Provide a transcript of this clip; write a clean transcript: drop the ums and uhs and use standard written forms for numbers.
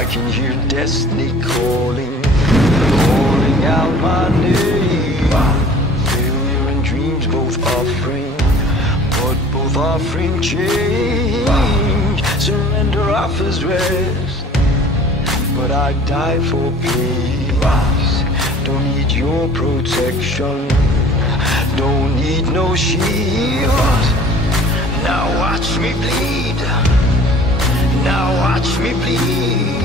I can hear destiny calling, calling out my name. Failure and dreams both offering, but both offering change. Surrender offers rest, but I die for peace. Don't need your protection, don't need no shield. Now watch me bleed, now watch me bleed.